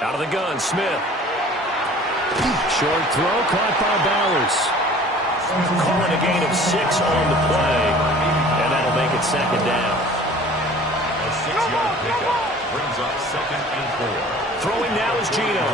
Out of the gun, Smith. Short throw caught by Bowers. Calling a gain of 6 on the play, and that'll make it second down. A 6-yard pickup brings up 2nd and 4. Throwing now is Geno.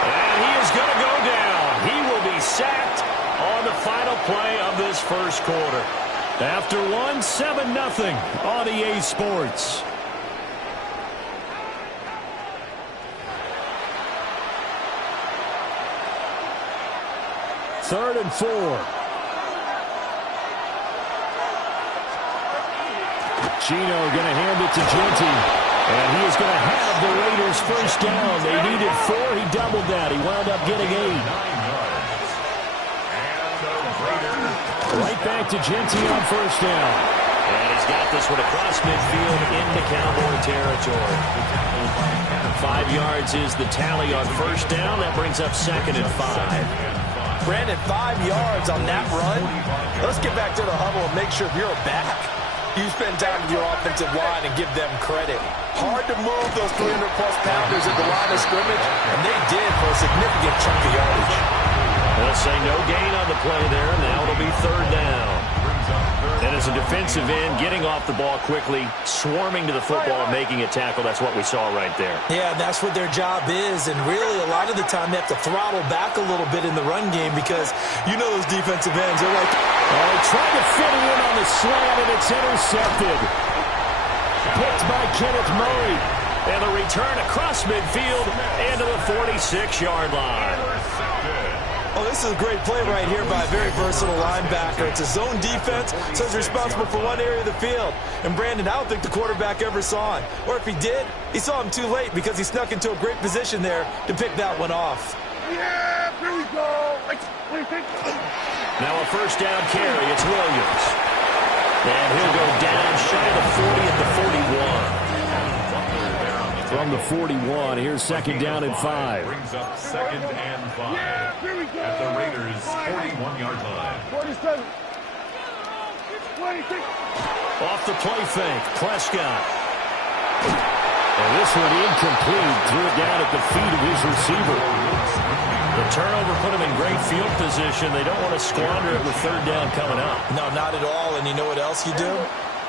And he is going to go down. He will be sacked on the final play of this first quarter. After one, 7-0 on EA Sports. Third and 4. Geno going to hand it to Genty. And he is going to have the Raiders first down. They needed 4. He doubled that. He wound up getting 8. 9 yards. And the Raiders. Right back to Genty on first down. And he's got this one across midfield into Cowboy territory. 5 yards is the tally on first down. That brings up 2nd and 5. Brandon, 5 yards on that run. Let's get back to the huddle and make sure you're back. You spend time with your offensive line and give them credit. Hard to move those 300-plus pounders at the line of scrimmage, and they did for a significant chunk of yardage. They'll say no gain on the play there. Now it'll be third down. And as a defensive end, getting off the ball quickly, swarming to the football and making a tackle, that's what we saw right there. Yeah, that's what their job is. And really, a lot of the time, they have to throttle back a little bit in the run game because you know those defensive ends are like, trying to fit it in on the slant, and it's intercepted. Picked by Kenneth Murray. And the return across midfield into the 46-yard line. Oh, this is a great play right here by a very versatile linebacker. It's a zone defense, so he's responsible for one area of the field. And Brandon, I don't think the quarterback ever saw him. Or if he did, he saw him too late because he snuck into a great position there to pick that one off. Yeah, here we go. What do you think? Now a first down carry. It's Williams. And he'll go down shy of the 40 at the 41. From the 41, here's 2nd down and 5. Brings up 2nd and 5 at the Raiders' 41-yard line. 47. 26. Off the play fake, Prescott. And this one incomplete. Threw it down at the feet of his receiver. The turnover put him in great field position. They don't want to squander it with third down coming up. No, not at all. And you know what else you do?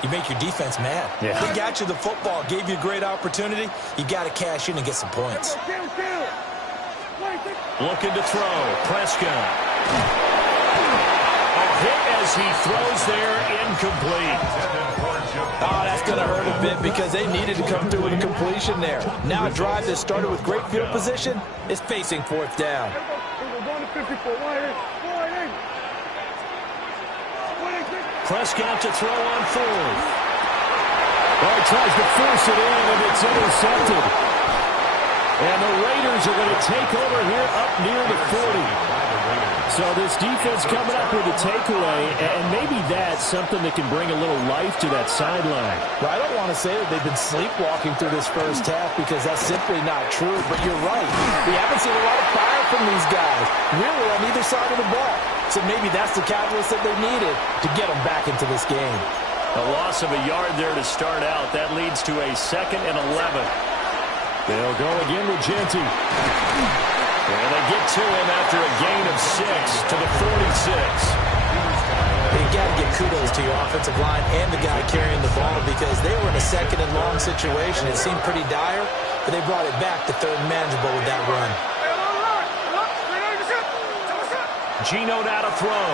You make your defense mad. Yeah. They got you the football, gave you a great opportunity. You got to cash in and get some points. Looking to throw. Prescott. A hit as he throws there, incomplete. Oh, that's going to hurt a bit because they needed to come through with a completion there. Now a drive that started with great field position is facing 4th down. Prescott to throw on 4th. He tries to force it in, and it's intercepted. And the Raiders are going to take over here up near the 40. So this defense coming up with a takeaway, and maybe that's something that can bring a little life to that sideline. Well, I don't want to say that they've been sleepwalking through this first half because that's simply not true, but you're right. We haven't seen a lot of fire from these guys, really on either side of the ball. So maybe that's the catalyst that they needed to get them back into this game. A loss of a yard there to start out. That leads to a 2nd and 11. They'll go again with Genty. And they get to him after a gain of 6 to the 46. You got to give kudos to your offensive line and the guy carrying the ball because they were in a 2nd and long situation. It seemed pretty dire, but they brought it back to 3rd and manageable with that run. Geno now to throw.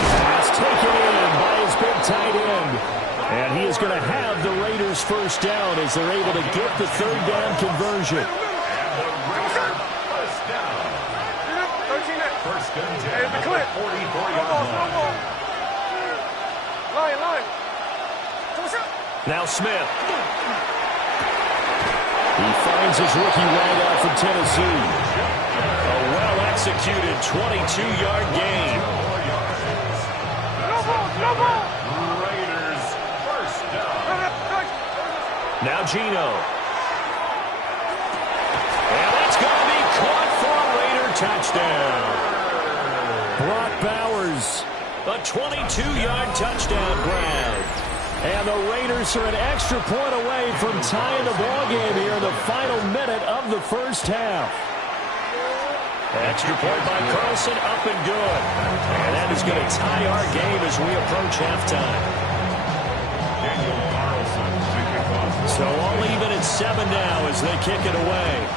Pass taken in by his big tight end. And he is going to have the Raiders first down as they're able to get the 3rd down conversion. First and 10 at the 44-yard line. Now Smith. He finds his rookie wideout from Tennessee. A well-executed 22-yard gain. Raiders first down. Now Geno. And that's going to be caught for a Raider touchdown. Brock Bowers A 22-yard touchdown grab. And the Raiders are an extra point away from tying the ballgame here in the final minute of the first half. Extra point by Carlson, up and good. And that is going to tie our game as we approach halftime. So all even at 7 now as they kick it away.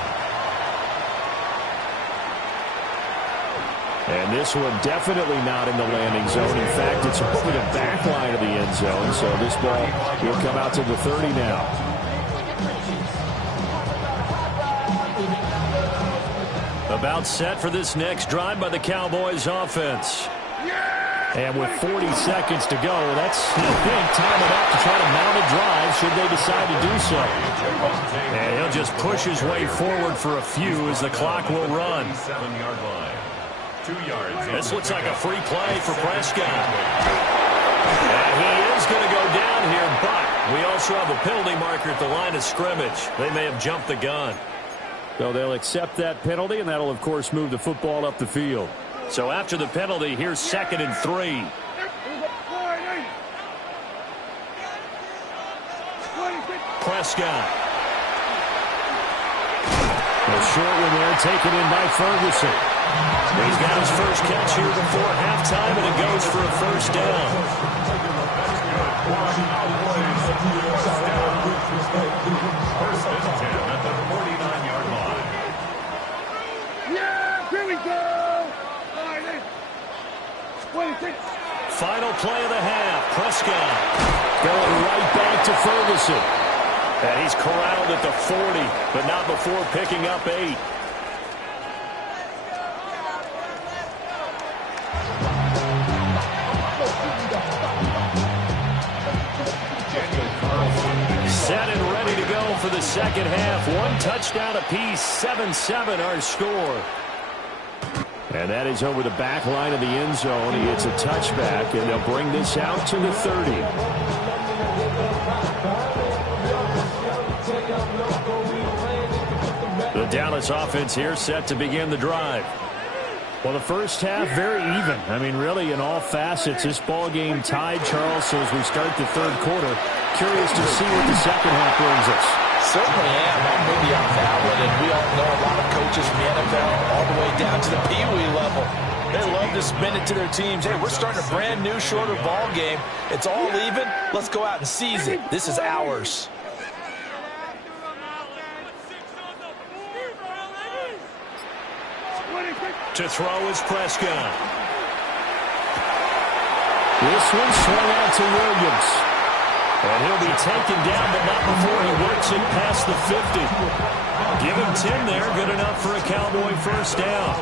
And this one definitely not in the landing zone. In fact, it's over the back line of the end zone. So this ball will come out to the 30 now. About set for this next drive by the Cowboys offense. And with 40 seconds to go, that's, I think, time enough to try to mount a drive should they decide to do so. And he'll just push his way forward for a few as the clock will run. 7-yard line. 2 yards. This looks like a free play for Prescott. And he is going to go down here, but we also have a penalty marker at the line of scrimmage. They may have jumped the gun. So they'll accept that penalty, and that'll, of course, move the football up the field. So after the penalty, here's 2nd and 3. Prescott. A short one there taken in by Ferguson. He's got his first catch here before halftime, and it goes for a first down. First and 10 at the 49-yard line. Yeah, here we go. 26. Final play of the half. Prescott going right back to Ferguson. And he's corralled at the 40, but not before picking up 8. Set and ready to go for the second half. 1 touchdown apiece, 7-7 our score. And that is over the back line of the end zone. He gets a touchback, and they'll bring this out to the 30. The Dallas offense here set to begin the drive. Well, the first half, very even. I mean, really, in all facets, this ball game tied, Charles. So as we start the third quarter, curious to see what the second half brings us. Certainly am. I'm with you on that one. And we all know a lot of coaches from the NFL all the way down to the Pee-wee level. They love to spin it to their teams. Hey, we're starting a brand new, shorter ball game. It's all even. Let's go out and seize it. This is ours. To throw is Prescott. This one swung out to Williams. And he'll be taken down, but not before he works it past the 50. Give him 10 there, good enough for a Cowboy first down.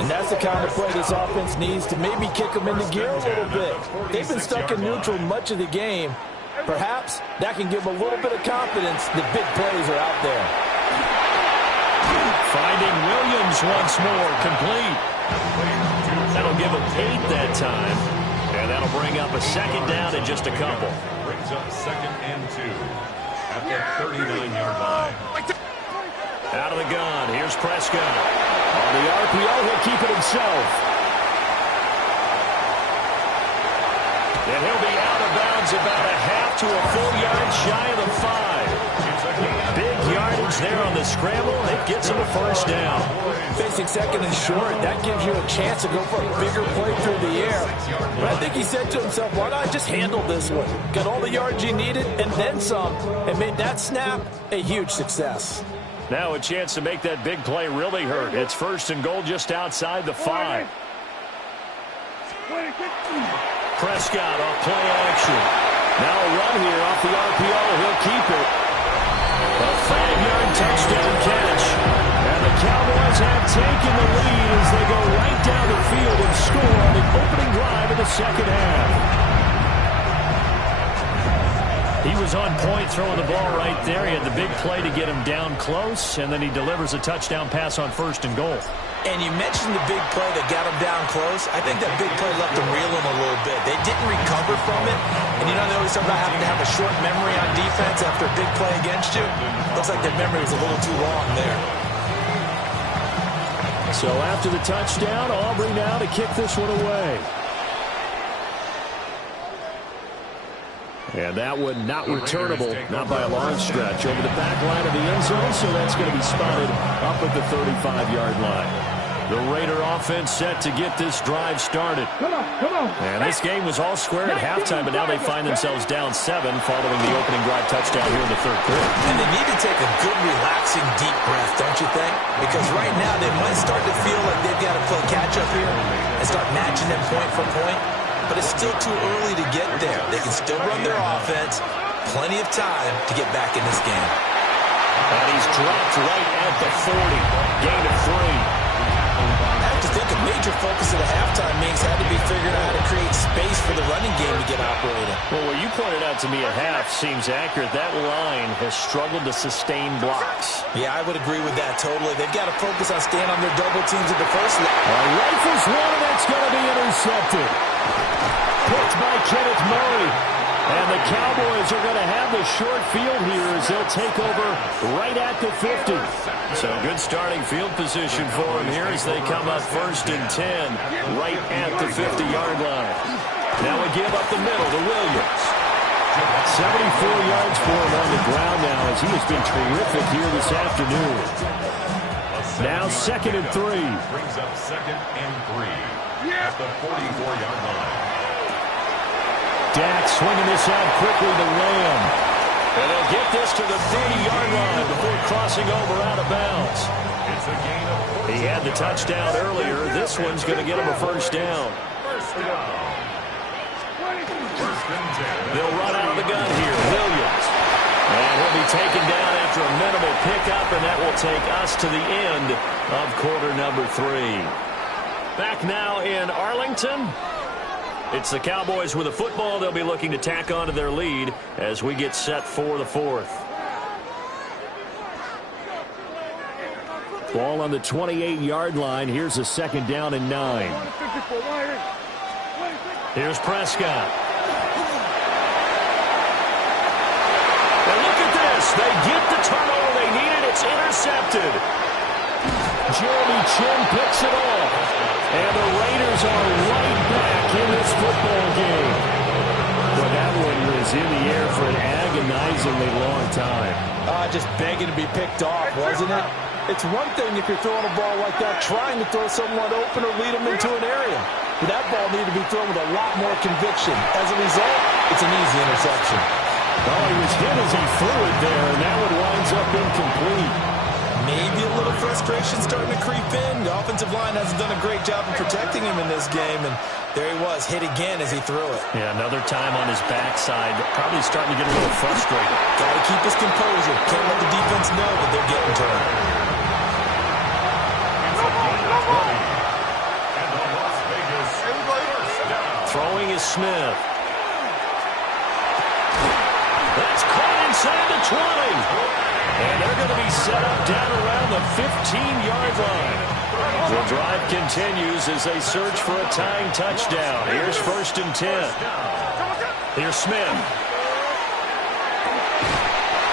And that's the kind of play this offense needs to maybe kick them into gear a little bit. They've been stuck in neutral much of the game. Perhaps that can give them a little bit of confidence that big plays are out there. Finding Williams once more, complete. That'll give him 8 that time. And that'll bring up a second down in just a couple. Brings up 2nd and 2 at the 39-yard line. Out of the gun, here's Prescott. On the RPO, he'll keep it himself. And he'll be out of bounds about a half to a full yard shy of the 5. Big yardage there on the scramble. It gets him a first down. Facing 2nd and short, that gives you a chance to go for a bigger play through the air. But I think he said to himself, why not just handle this one? Got all the yards you needed and then some, and made that snap a huge success. Now a chance to make that big play really hurt. It's 1st and goal just outside the 5. Prescott off play action. Now a run here off the RPO. He'll keep it. A 5-yard touchdown catch. And the Cowboys have taken the lead as they go right down the field and score on the opening drive of the second half. He was on point throwing the ball right there. He had the big play to get him down close, and then he delivers a touchdown pass on 1st and goal. And you mentioned the big play that got him down close. I think that big play left him reeling a little bit. They didn't recover from it. And you know, they always talk about having to have a short memory on defense after a big play against you. Looks like that memory was a little too long there. So after the touchdown, Aubrey now to kick this one away. And that one not returnable, not by a long stretch, over the back line of the end zone, so that's going to be spotted up at the 35-yard line. The Raider offense set to get this drive started. Come on. And this game was all square at halftime, but now they find themselves down 7 following the opening drive touchdown here in the third quarter. And they need to take a good, relaxing, deep breath, don't you think? Because right now they might start to feel like they've got to play catch-up here and start matching them point for point. But it's still too early to get there. They can still run their offense. Plenty of time to get back in this game. And he's dropped right at the 40. Gain of 3. I have to think a major focus of the halftime meetings had to be figuring out how to create space for the running game to get operating. Well, what you pointed out to me at half seems accurate. That line has struggled to sustain blocks. Yeah, I would agree with that totally. They've got to focus on staying on their double teams at the first line. Rifles one, and it's going to be intercepted. Picked by Kenneth Murray. And the Cowboys are going to have the short field here as they'll take over right at the 50. So good starting field position for them here as they come up 1st and 10 right at the 50-yard line. Now we give up the middle to Williams. 74 yards for him on the ground now as he has been terrific here this afternoon. Now 2nd and 3. Brings up 2nd and 3 at the 44-yard line. Dak swinging this out quickly to Lamb. And they'll get this to the 30-yard line before crossing over out of bounds. It's a gain of 14. He had the touchdown earlier. This one's going to get him a first down. First down. 1st and 10. They'll run out of the gun here. Williams. And he'll be taken down after a minimal pickup, and that will take us to the end of quarter number 3. Back now in Arlington. It's the Cowboys with a football. They'll be looking to tack on to their lead as we get set for the 4th. Ball on the 28-yard line. Here's a 2nd down and 9. Here's Prescott. And look at this. They get the turnover they needed. It's intercepted. Jeremy Chin picks it off. And the Raiders are right back in this football game. Well, that one was in the air for an agonizingly long time. Just begging to be picked off, wasn't it? It's one thing if you're throwing a ball like that, trying to throw someone open or lead them into an area. But that ball needed to be thrown with a lot more conviction. As a result, it's an easy interception. Oh, he was hit as he threw it there, and that one winds up incomplete. Maybe a little frustration starting to creep in. The offensive line hasn't done a great job of protecting him in this game, and there he was, hit again as he threw it. Yeah, another time on his backside, probably starting to get a little frustrated. Got to keep his composure. Can't let the defense know that they're getting to him. And the Las Vegas first down. Throwing is Smith. That's caught inside the 20. And they're going to be set up down around the 15-yard line. The drive continues as they search for a tying touchdown. Here's 1st and 10. Here's Smith.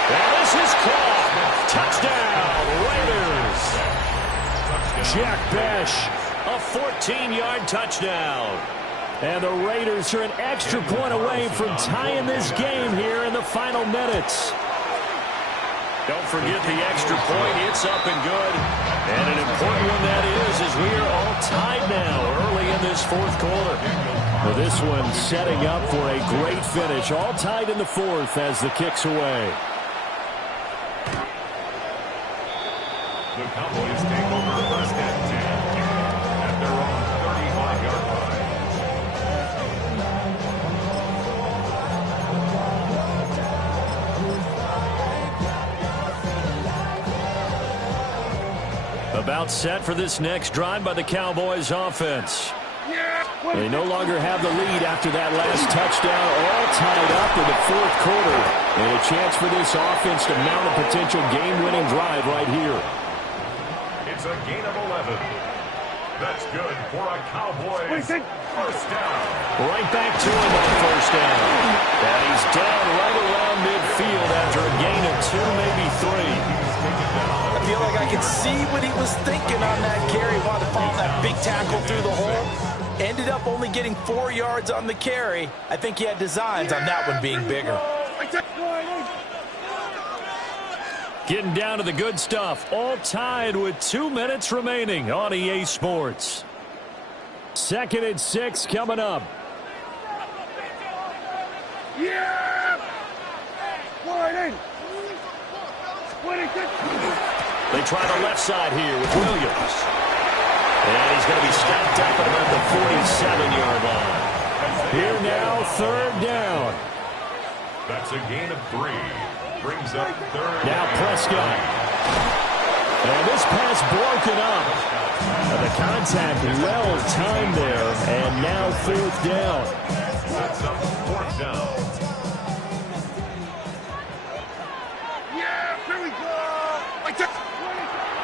And this is caught. Touchdown, Raiders. Jack Besh, a 14-yard touchdown. And the Raiders are an extra point away from tying this game here in the final minutes. Don't forget the extra point. It's up and good. And an important one that is, as we are all tied now early in this 4th quarter. Well, this one setting up for a great finish. All tied in the 4th as the kick's away. The Cowboys take over 1st and 10 at their own 35-yard line. About set for this next drive by the Cowboys offense. They no longer have the lead after that last touchdown, all tied up in the 4th quarter. And a chance for this offense to mount a potential game-winning drive right here. It's a gain of 11. That's good for a Cowboys first down. Right back to him on 1st down. And he's down right around midfield after a gain of 2, maybe 3. I feel like I could see what he was thinking on that carry. He wanted to follow that big tackle through the hole. Ended up only getting 4 yards on the carry. I think he had designs on that one being bigger. Getting down to the good stuff. All tied with 2 minutes remaining on EA Sports. 2nd and 6 coming up. Yeah! They try the left side here with Williams. And he's going to be stopped up at about the 47-yard line. Here now, 3rd down. That's a gain of 3. Brings up 3rd. Now Prescott. And this pass broken up. The contact well timed there. And now 4th down. That's up 4th down. Yeah, here we go.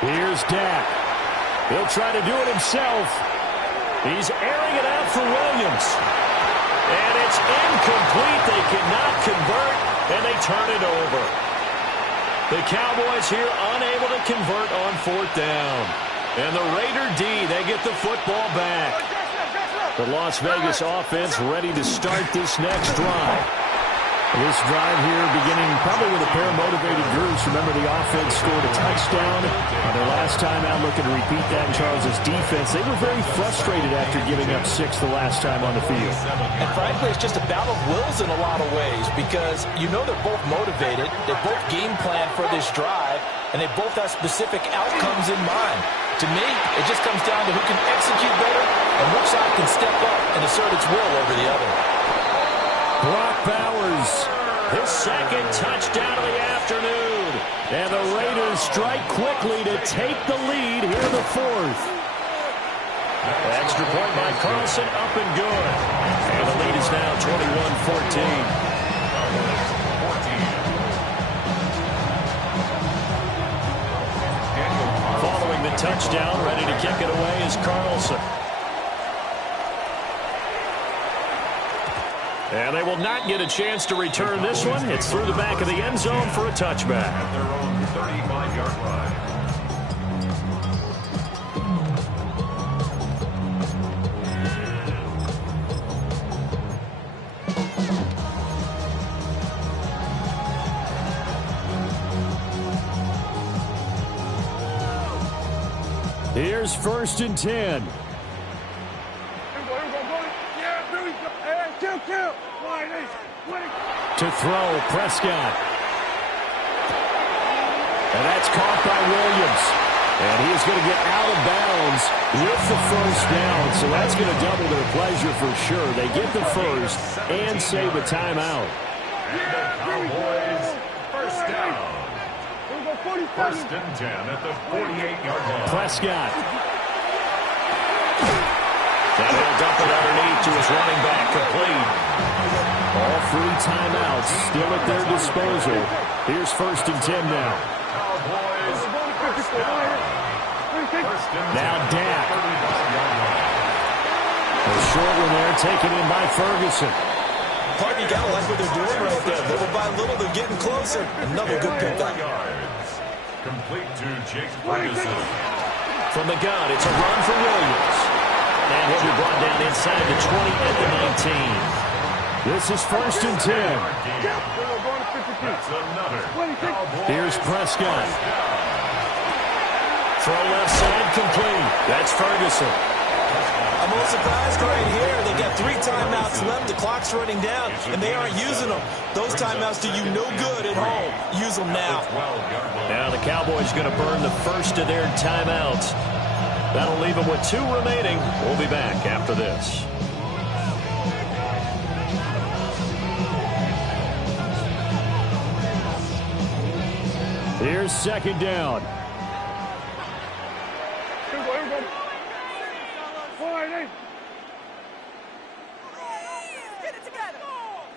Here's Dak. He'll try to do it himself. He's airing it out for Williams. And it's incomplete. They cannot convert, and they turn it over. The Cowboys here unable to convert on 4th down. And the Raider D, they get the football back. The Las Vegas offense ready to start this next drive. This drive here beginning probably with a pair of motivated groups. Remember, the offense scored a touchdown on their last time out, looking to repeat that in Charles' defense. They were very frustrated after giving up 6 the last time on the field. And frankly, it's just a battle of wills in a lot of ways because you know they're both motivated. They both game plan for this drive, and they both have specific outcomes in mind. To me, it just comes down to who can execute better and which side can step up and assert its will over the other. Brock Bowers, his 2nd touchdown of the afternoon. And the Raiders strike quickly to take the lead here in the 4th. Extra point by Carlson, up and good. And the lead is now 21-14. Following the touchdown, ready to kick it away is Carlson. And they will not get a chance to return this one. It's through the back of the end zone for a touchback. At their own 35-yard line. Here's 1st and 10. To throw, Prescott. And that's caught by Williams. And he is going to get out of bounds with the 1st down. So that's going to double their pleasure for sure. They get the 1st and save a timeout. And the Cowboys, 1st down. 1st and 10 at the 48-yard line. Prescott. And he'll dump it underneath to his running back, complete. All 3 timeouts still at their disposal. Here's 1st and 10 now. Cowboys, 1st down. Now Dak. A short one there taken in by Ferguson. Clark, you gotta like what they're doing right there. Little by little, they're getting closer. Another good pickup. Complete to Jake Ferguson. From the gun, it's a run for Williams. And he'll be brought down inside the 20 at the 19. This is 1st and 10. That's another. Here's Prescott. Throw left side complete. That's Ferguson. I'm a little surprised right here. They got 3 timeouts left. The clock's running down, and they aren't using them. Those timeouts do you no good at home. Use them now. Now the Cowboys going to burn the first of their timeouts. That'll leave them with 2 remaining. We'll be back after this. Here's 2nd down. Get it together.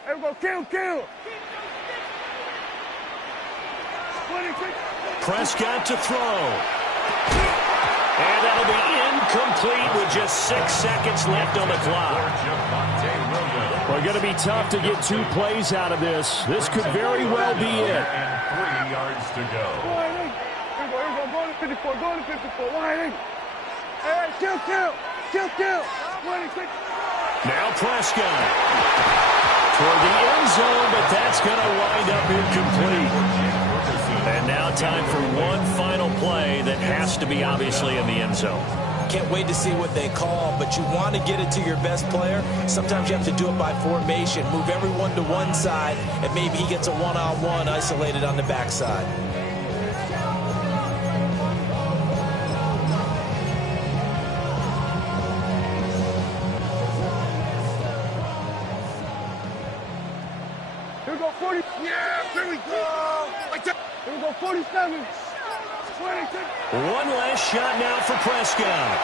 Everybody, kill. Prescott to throw. And that'll be incomplete with just 6 seconds left on the clock. Well, going to be tough to get 2 plays out of this. This could very well be it. And 3 yards to go. Go to 54. Hey, kill. Now Prescott. Toward the end zone, but that's going to wind up incomplete. And now time for one final play that has to be obviously in the end zone. Can't wait to see what they call, but you want to get it to your best player. Sometimes you have to do it by formation. Move everyone to one side, and maybe he gets a one-on-one isolated on the backside. Here we go, 40. Yeah, here we go. Here we go, 47. 26. One last shot now for Prescott.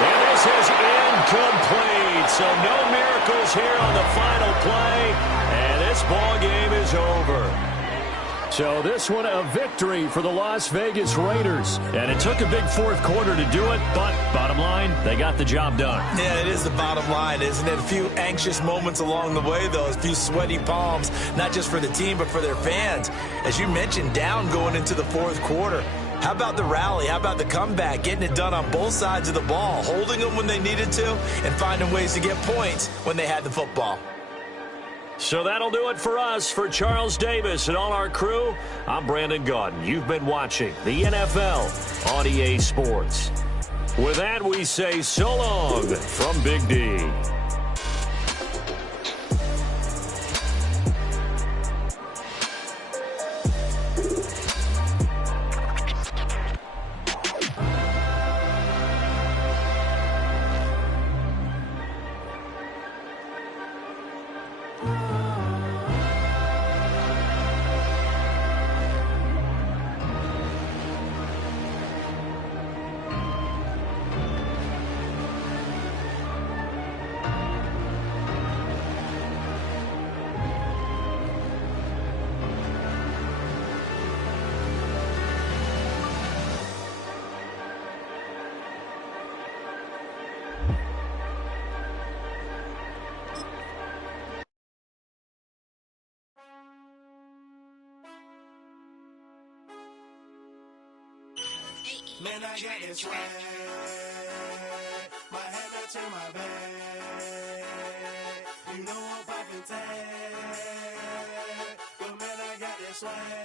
And this is incomplete. So no miracles here on the final play. And this ball game is over. So this one a victory for the Las Vegas Raiders. And it took a big fourth quarter to do it, but bottom line, they got the job done. Yeah, it is the bottom line, isn't it? A few anxious moments along the way, though. A few sweaty palms, not just for the team, but for their fans. As you mentioned, down going into the fourth quarter. How about the rally? How about the comeback? Getting it done on both sides of the ball, holding them when they needed to, and finding ways to get points when they had the football. So that'll do it for us. For Charles Davis and all our crew, I'm Brandon Gaudin. You've been watching the NFL on EA Sports. With that, we say so long from Big D. Man, I got this swag. My head not to my bag. You know I'm poppin' tag. But man, I got this swag.